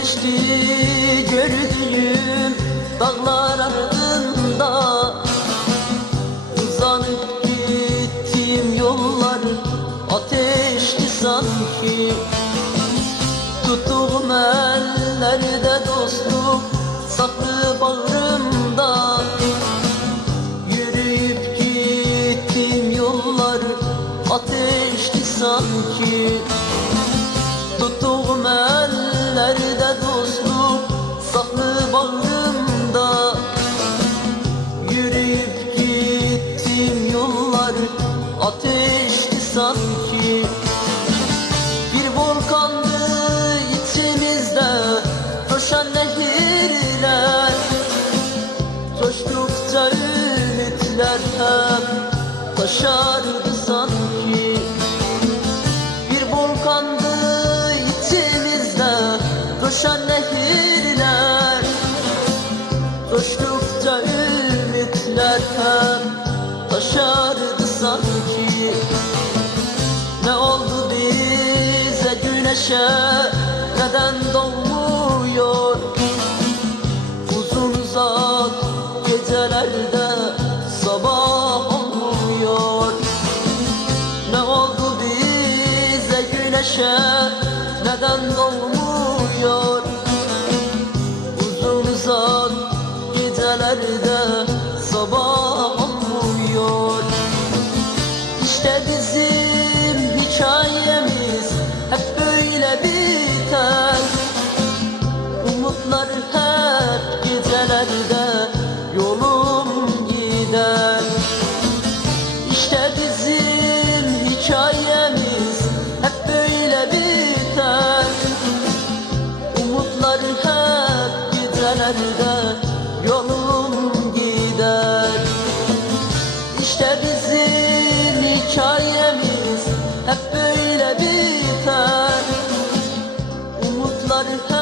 geçti gördüğüm dağlar ardında. Uzanıp gittim yollar ateşti sanki. Tuttuğum ellerde dostluk saklı bağrımda. Yürüyüp gittim yollar ateşti sanki sanki Bir volkandı içimizde coşan nehirler Coştukça ümitler hep taşardı sanki. Bir volkandı içimizde coşan nehirler Coştukça ümitler hep taşardı sanki güneşe neden doğmuyor Uzun uzak gecelerde sabah olmuyor. Ne oldu bize güneşe neden doğmuyor? Uzun uzak gecelerde gecelerde yolum gider. İşte bizim hikayemiz hep böyle biter. Umutlar hep